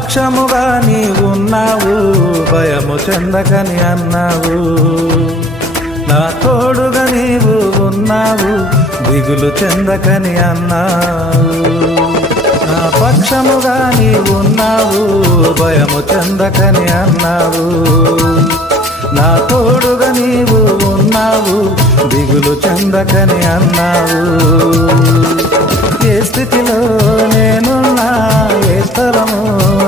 పక్షముగా నీవున్నావు, భయము చెందకని అన్నావు. నా తోడుగా నీవు ఉన్నావు, దిగులు చెందకని అన్నావు. నా పక్షముగా నీవున్నావు, భయము చెందకని అన్నావు. నా తోడుగా నీవు ఉన్నావు, దిగులు చెందకని అన్నావు. ఏ స్థితిలో నేనున్నా, ఏ స్థలము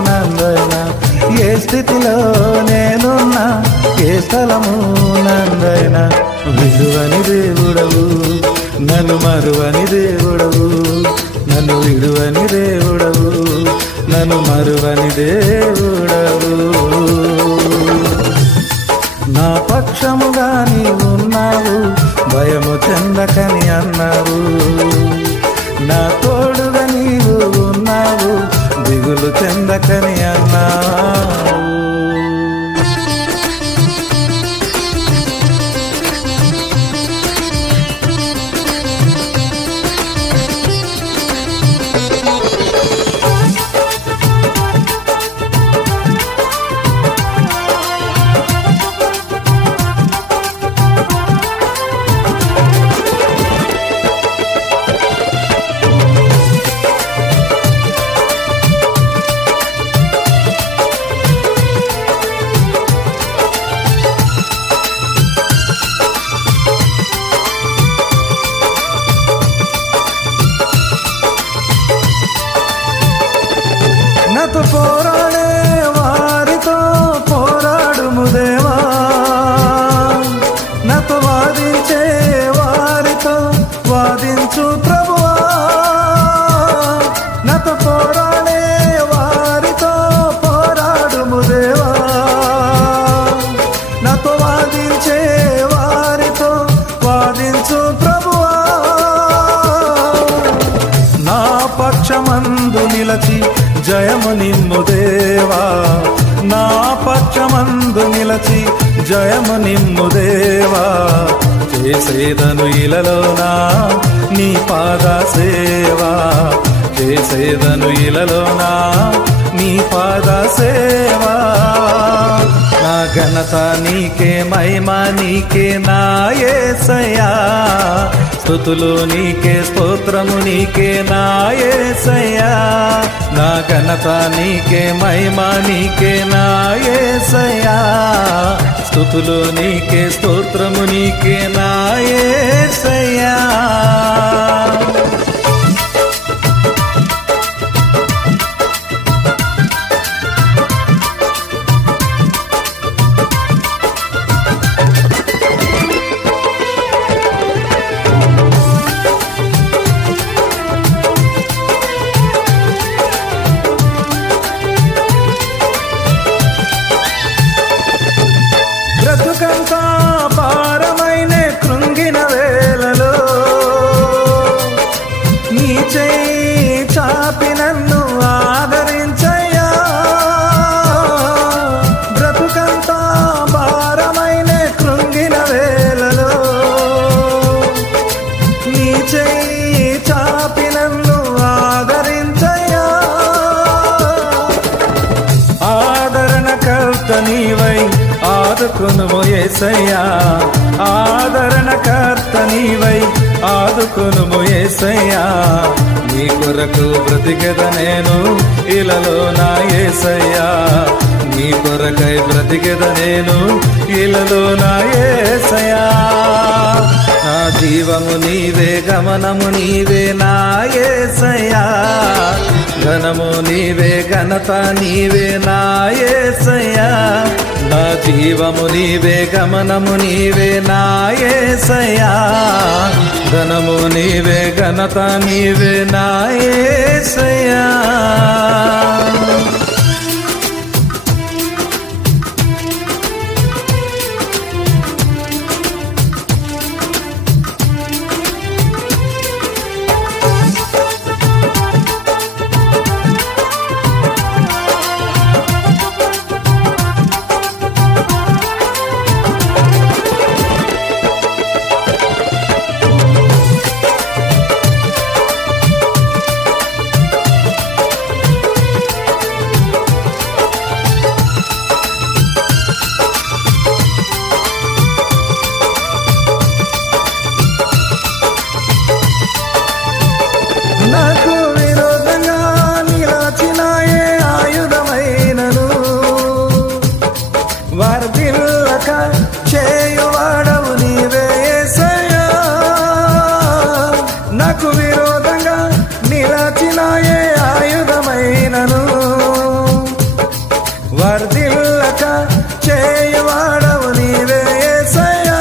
నందైనా, ఏ స్థితిలో నేనున్నా, ఏ స్థలము నందైనా, విడువని దేవుడవు, నన్ను మరువని దేవుడవు, నన్ను విడువని దేవుడవు, నన్ను మరువని దేవుడవు. నా పక్షముగా నీవున్నావు, భయము చెందకని అన్నావు. నా తోడుగా నీవు ఉన్నావు, దిగులు చెందకని అన్నావు. నాతో పోరాడే వారితో పోరాడుము దేవా, నాతో వాదించే వారితో వాదించు ప్రభువా. నాతో పోరాడే వారితో పోరాడుము దేవా, నాతో వాదించే వారితో వాదించు ప్రభువా. నా పక్షమందు నిలచి జయము నిమ్ము దేవా, నా పక్షమందు నిలచి జయము నిమ్ము దేవా. చేసేదను ఇలలోనా నీ పాద సేవా, చేసేదను ఇలలోనా నీ పాద సేవా. నా ఘనత నీకే, మహిమ నీకే నా యేసయ్యా. స్తుతులు నీకే, స్తోత్రము నీకే నా యేసయ్యా. నా ఘనత నీకే, మహిమ నీకే నా యేసయ్యా. స్తుతులు నీకే, స్తోత్రము నీకే నా యేసయ్యా. బ్రతుకంతా భారమైన కృంగిన వేళలో నీ చేయి చాపి నన్ను ఆదరించయ్యా. బ్రతుకంతా భారమైన కృంగిన వేళలో నీ చేయి చాపి నన్ను ఆదరించయ్యా. ఆదరణకర్త నీవై ఆదుకొనుము యేసయ్యా, ఆదరణకర్త నీవై ఆదుకొనుము యేసయ్యా. నీ కొరకు బ్రతికెద నేను ఇలలో నా యేసయ్యా, నీ కొరకై బ్రతికెద నేను ఇలలో నా యేసయ్యా. నా జీవము నీవే, గమనము నీవే నా యేసయ్యా. ఘనము నీవే, ఘనత నీవే నా యేసయ్యా. నా జీవము నీవే, గమనము నీవే నా యేసయ్యా. ఘనము నీవే, ఘనత నీవే నా యేసయ్యా. వర్ధిల్లక చేయువాడవు నీవే యేసయ్యా నాకు విరోధంగా నిలచినాయే ఆయుధమైనను వర్ధిల్లక చేయువాడవు నీవే యేసయ్యా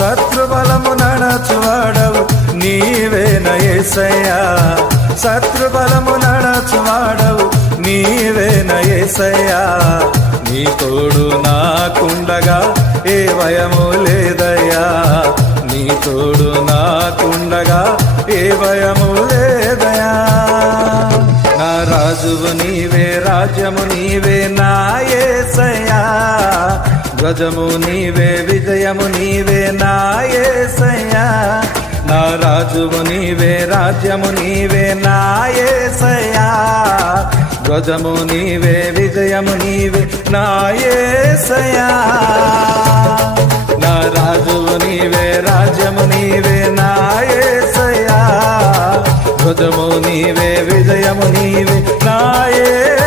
శత్రుబలము నడచువాడవు నీవేన యేసయ్యా శత్రుబలము నడచువాడవు నీవేన యేసయ్యా నీ తోడు నాకుండగా ఏ భయము లేదయ్యా నీ తోడు నాకుండగా ఏ భయము లేదయ్యా నా రాజువు నీవే రాజ్యము నీవే నా యేసయ్యా ధ్వజము నీవే విజయము నీవే నా యేసయ్యా నా రాజువు నీవే రాజ్యము నీవే నా యేసయ్యా ధ్వజము నీవే విజయము నీవే నా యేసయ్యా నా రాజువు నీవే రాజ్యము నీవే నా యేసయ్యా ధ్వజము నీవే విజయము నీవే నా యేసయ్యా